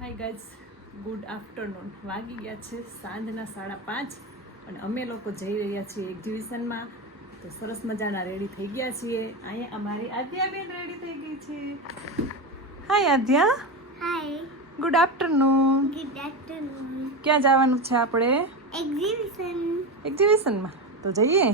Hi guys, good afternoon. વાગી ગયા છે સાંજના 5:30 અને અમે લોકો જઈ રહ્યા છીએ એક્ઝિબિશનમાં. તો સરસ મજાના રેડી થઈ ગયા છીએ. અહીંયા અમારી આદ્યાબેન રેડી થઈ ગઈ છે. Hi Adya. Hi. Good afternoon. Good afternoon. ક્યાં જવાનું છે આપણે? એક્ઝિબિશનમાં. તો જઈએ?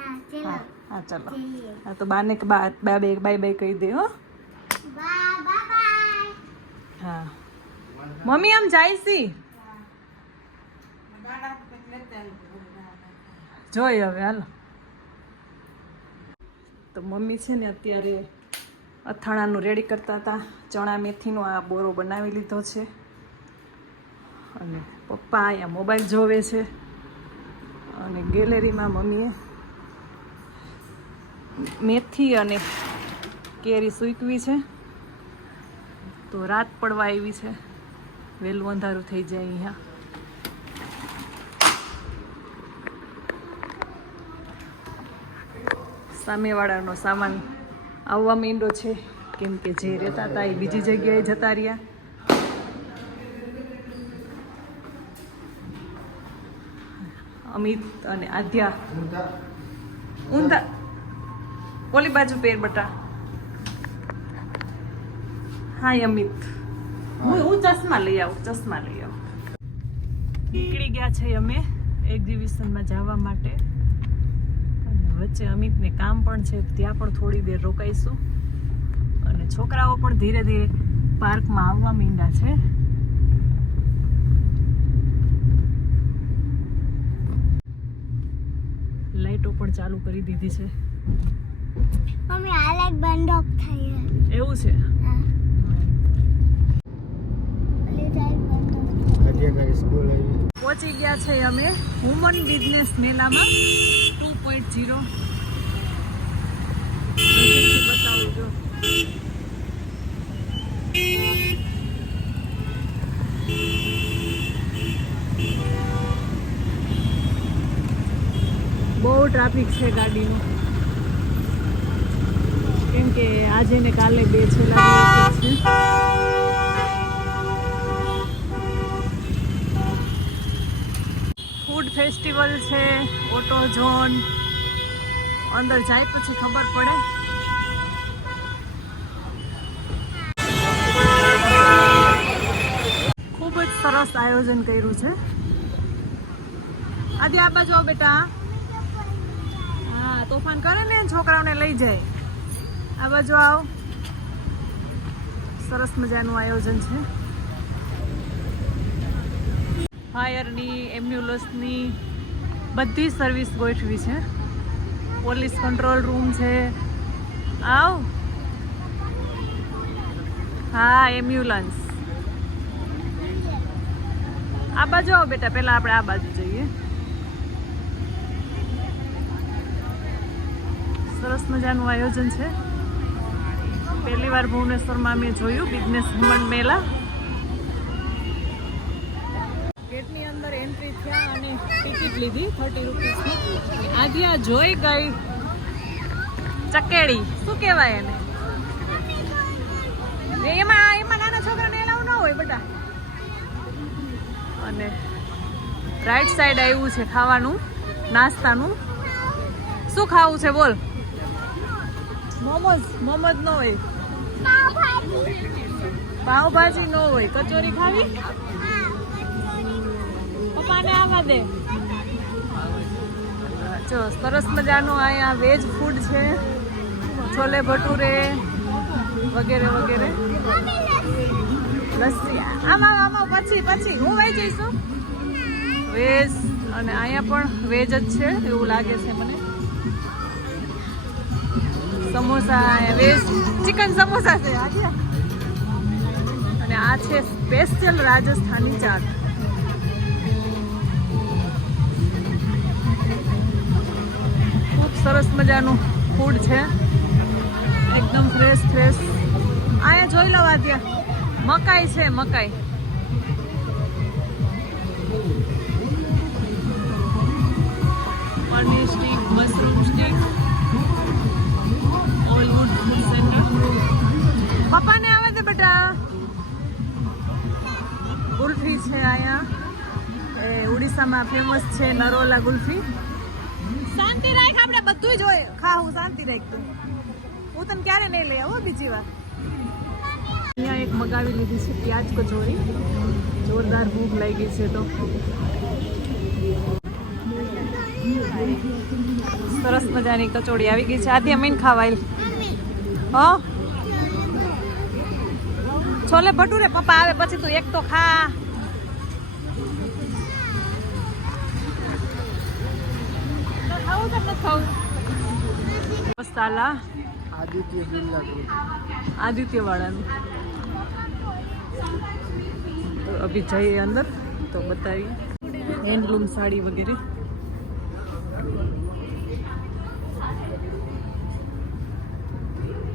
હા ચલો. હા ચલો. જઈએ. હા તો બાને બાય બાય કહી દે હો. બાય. હા મમ્મી આમ જાય છી. જોઈ હવે હાલો. તો મમ્મી છે ને અત્યારે અથાણાનું રેડી કરતા હતા. ચણા મેથીનો આ બોરો બનાવી લીધો છે અને પપ્પા અહીંયા મોબાઈલ જોવે છે અને ગેલેરીમાં મમ્મીએ મેથી અને કેરી સૂકવી છે. તો રાત પડવા આવી છે, વહેલું અંધારું થઈ જાય અહીંયા. સામેવાળાનો સામાન આવવા માંડ્યો છે, કેમ કે જે રહેતા હતા એ બીજી જગ્યાએ જતા રહ્યા. અમિત અને આદ્યા ઊંધા ઓલી બાજુ પેર બટા. હાય અમિત, હું ચશ્મા લઈ આવું. નીકળી ગયા છે અમે એક્ઝિબિશનમાં જવા માટે અને વચ્ચે અમિતને કામ પણ છે, ત્યાં પણ થોડી દેર રોકાઈશું. અને છોકરાઓ પણ ધીરે ધીરે પાર્કમાં આવવા માંડ્યા છે. લાઈટો પણ ચાલુ કરી દીધી છે. મમ્મી આ લાઈટ બંધ ઓફ થઈ એવું છે. પહોંચી ગયા છે અમે વુમન બિઝનેસ મેળામાં 2.0. બતાવું જો. બહુ ટ્રાફિક છે ગાડીનું, કેમ કે આજે ને કાલે 2 છેલ્લા છે. ફૂડ ફેસ્ટિવલ છે, ઓટો ઝોન. અંદર જાય પછી ખબર પડે. ખૂબ જ સરસ આયોજન કર્યું છે. આજે આ બાજુ આવો બેટા. હા તોફાન કરે ને છોકરાઓને લઈ જાય. આ બાજુ આવો. સરસ મજાનું આયોજન છે. ફાયરની, એમ્બ્યુલન્સની બધી સર્વિસ ગોઠવી છે. પોલીસ કંટ્રોલ રૂમ છે. આવ. હા એમ્બ્યુલન્સ. આ બાજુ આવો બેટા, પહેલા આપણે આ બાજુ જઈએ. સરસ મજાનું આયોજન છે. પહેલી વાર ભુવનેશ્વરમાં મેં જોયું બિઝનેસ વુમન મેળા. ગેટની અંદર એન્ટ્રી થયા અને ટિકિટ લીધી 30 રૂપીસની. આદ્યા જોઈ ગઈ ચકેડી, શું કહેવાય એને? એમાં નાના છોકરાને એલાવ ન હોય બેટા. અને રાઈટ સાઈડ આવ્યું છે ખાવાનું, નાસ્તાનું. શું ખાવું છે બોલ? મોમોઝ ન હોય, પાવભાજી ન હોય, કચોરી ખાવી? પપ્પાને આવવા દે. જો સરસ મજાનું અહીંયા વેજ ફૂડ છે, છોલે ભટુરે વગેરે વગેરે. લસ્સી આમાં પછી હું વહી જઈશું. વેજ અને અહીંયા પણ વેજ જ છે એવું લાગે છે મને. સમોસા, વેજ ચિકન સમોસા છે અને આ છે સ્પેશિયલ રાજસ્થાની ચાટ. ખૂબ સરસ મજાનું ફૂડ છે, એકદમ ફ્રેશ. અહીંયા જોઈ લો ત્યાં મકાઈ છે, મકાઈ. પનીર સ્ટીક, મશરૂમ સ્ટીક, ઓલવુડ ફૂડ સેન્ટર. પપ્પાને આવે છે બેટા. ગુલ્ફી છે અહીંયા, એ ઉડીસામાં ફેમસ છે નરોલા ગુલ્ફી. શાંતિ રાખ, આપણે બધું જોઈએ ખાવું, શાંતિ રાખ તું. હું તને ક્યારે નહીં લઈ આવો બીજી વાર. અહીંયા એક મગાવી લીધી છે પ્યાજ કચોરી, જોરદાર ભૂખ લાગી છે તો. સરસ મજાની કચોરી આવી ગઈ છે. આદિ અમીન ખાવાય. હા, છોલે ભટુરે પપ્પા આવે પછી તું એક તો ખા. ખાવું કે નથી ખાવું? મસાલા આદિત્ય વાળાનું. તો અભી જઈએ અંદર તો બતાવીએ હેન્ડલૂમ સાડી વગેરે.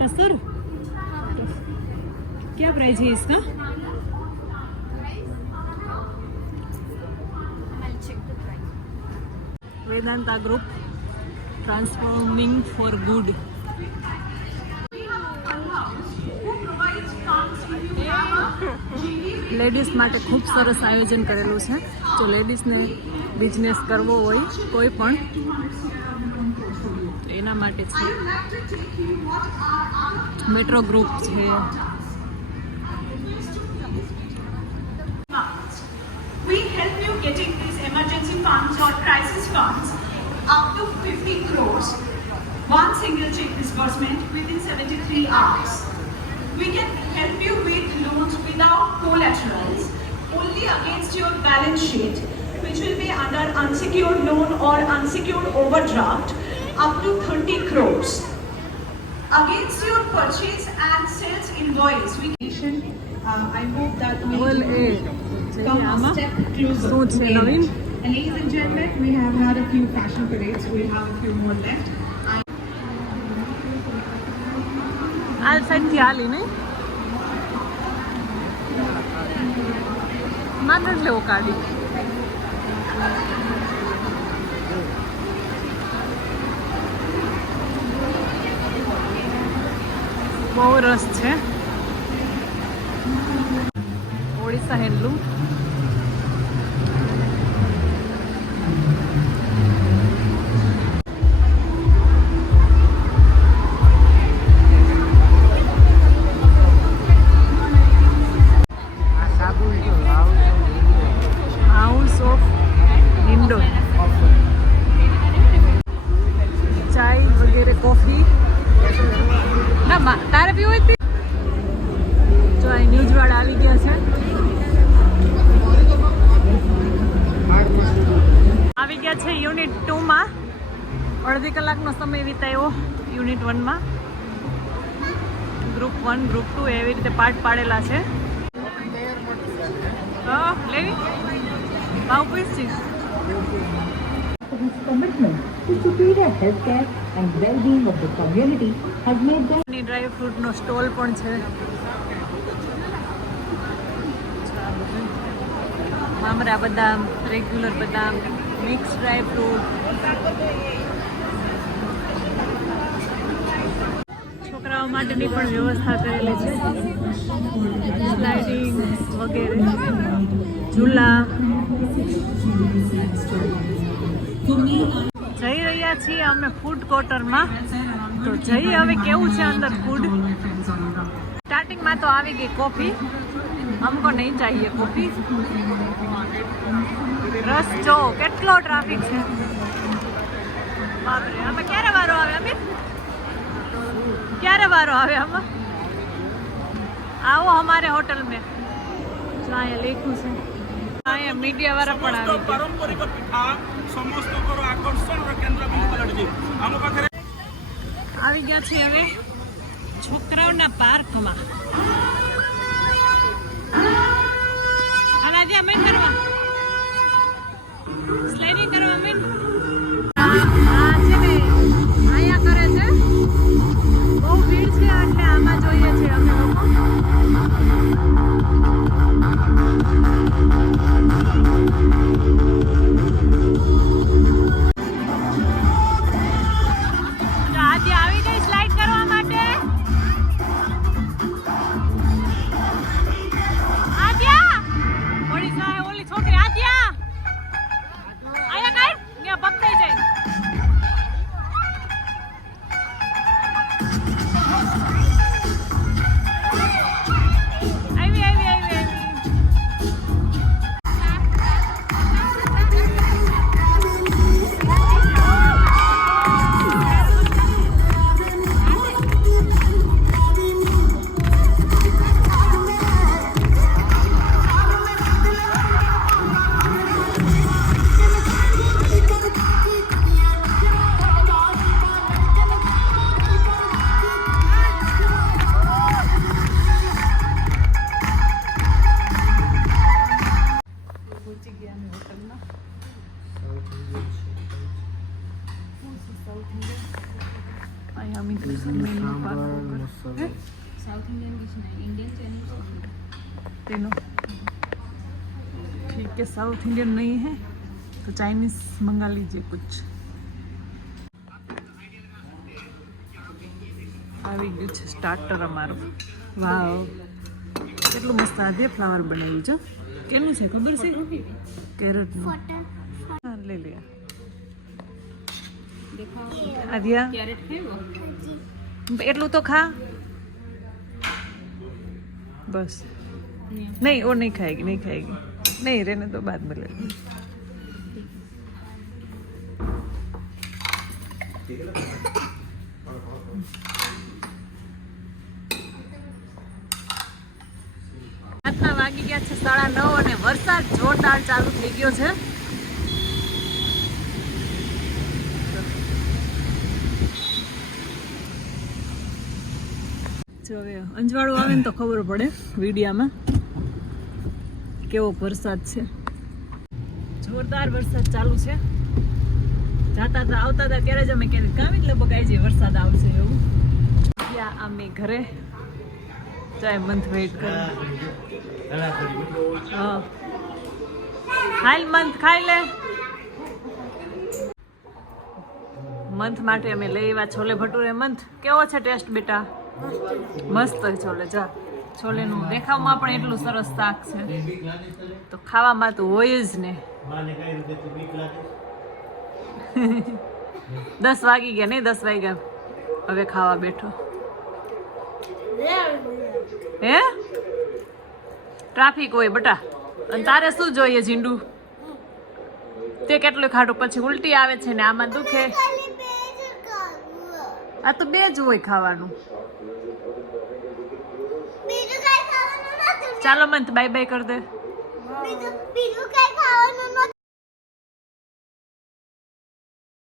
टसर क्या प्राइस है इसका? Vedanta group, transforming for good. Ladies માટે ખૂબ સરસ આયોજન કરેલું છે. જો લેડીઝને બિઝનેસ કરવો હોય કોઈ પણ એના માટે છે. મેટ્રો ગ્રુપ છે. We help you getting these emergency funds or crisis funds up to 50 crores. One single check disbursement within 73 hours. We can help you with loans without collaterals, only against your balance sheet, which will be under unsecured loan or unsecured overdraft up to 30 crores. Against your purchase and sales invoice, we can. I hope that we Well, come a step closer. શું છે નવીન? And ladies and gentlemen, we have had a few fashion parades. We have a few more left. આ સાઈડથી હાલી નહીં માત્ર લેવો કાઢી. બહુ રસ છે. Odisha handloom. House of indoor. ચાય વગેરે, કોફી. ના તારે પીવું હોય? જો આ ન્યૂઝવાળા આવી ગયા છે. આવી ગયા છે યુનિટ 2માં. અડધી કલાકનો સમય વિતાયો યુનિટ 1માં. ગ્રુપ 1, ગ્રુપ 2 એવી રીતે પાર્ટ પાડેલા છે. લેવી ભાવ પૂછીશ. His commitment to superior healthcare and well-being of the community has made them dry ફ્રૂટનો સ્ટોલ પણ છે. મામરા બદામ, રેગ્યુલર બદામ, મિક્સ ડ્રાય ફ્રૂટ. છોકરાઓ માટેની પણ વ્યવસ્થા કરેલી છે. સ્લાઇડિંગ વગેરે, ઝૂલા. જઈ રહ્યા છીએ અમે ફૂડ કોર્ટરમાં. તો જઈએ હવે કેવું છે અંદર ફૂડ. સ્ટાર્ટિંગમાં તો આવી ગઈ કોફી. हमको नहीं चाहिए कॉफी. રસ જો કેટલો ટ્રાફિક છે. બાપરે, આમાં ક્યારે વારો આવે? અમિત, ક્યારે વારો આવે આમાં? આવો हमारे होटल में. જો અહીંયા લખ્યું છે. અહીંયા મીડિયા વાળા પણ આવે. ପାରମ୍ପରିକ ପିଠା ସମସ୍ତଙ୍କର ଆକର୍ଷଣର କେନ୍ଦ୍ର ବିନ୍ଦୁ ପାଲଟିଛି ଆମ ପାଖରେ. આવી ગયા છે હવે છોકરાઓના પાર્કમાં. આજે અમીન કરવા સ્લાઇડિંગ કરવા અમીન. આ છે ને અહીંયા કરે છે. બહુ ભીડ છે એટલે આમાં જોઈએ છે અમે લોકો. આજે આવી ગઈ સ્લાઇડ કરવા માટે. साउथ इंडियन डिश नहीं, इंडियन चाइनीज। तीनों ठीक है। साउथ इंडियन नहीं है तो चाइनीज मंगा लीजिए कुछ। આવી ગયું છે સ્ટાર્ટર અમારું। વાવ, કેટલું મસ્ત આદે ફ્લાવર બનાવ્યું છે। કેનું છે ખબર છે? કેરેટનું। હા, લઈ લે देखो આદિયા, कैरेट है वो। એટલું તો ખા बस। नहीं वो नहीं खाएगी, नहीं खाएगी, नहीं रहने दो, बाद में ले लो। રાતના વાગી ગયા છે 9:30 અને વરસાદ જોરદાર ચાલુ થઈ ગયો છે। જો હવે અંજવાળું આવે ને તો ખબર પડે વિડીયામાં કેવો વરસાદ છે। જોરદાર વરસાદ ચાલુ છે। જાતા હતા આવતા હતા ત્યારે જ અમે ક્યારેક કામ એટલે બગાઈ જાય વરસાદ આવશે એવું। ત્યાં અમે ઘરે ચાય મંથ વેઇટ કરે। હા, હાલ મંથ ખાઈ લે। મંથ માટે અમે લઈ આવ્યા છોલે ભટુરે। મંથ કેવો છે ટેસ્ટ બેટા? મસ્ત છોલે। જા, છોલેનું દેખાવમાં પણ એટલું સરસ શાક છે તો ખાવામાં તો હોય જ ને। 10 વાગી ગયા, નહીં 10 વાગ્યા હવે ખાવા બેઠો। હે ટ્રાફિક હોય બટા, અને તારે શું જોઈએ ઝીંડુ? તે કેટલું ખાટું પછી ઉલટી આવે છે ને આમાં દુખે। ખાલી બે જ ખાવું આ તો 2 જ હોય ખાવાનું। બીજું કઈ ખાવાનું નથી ચાલો મંથ બાય બાય કર દે। બીજું કઈ ખાવાનું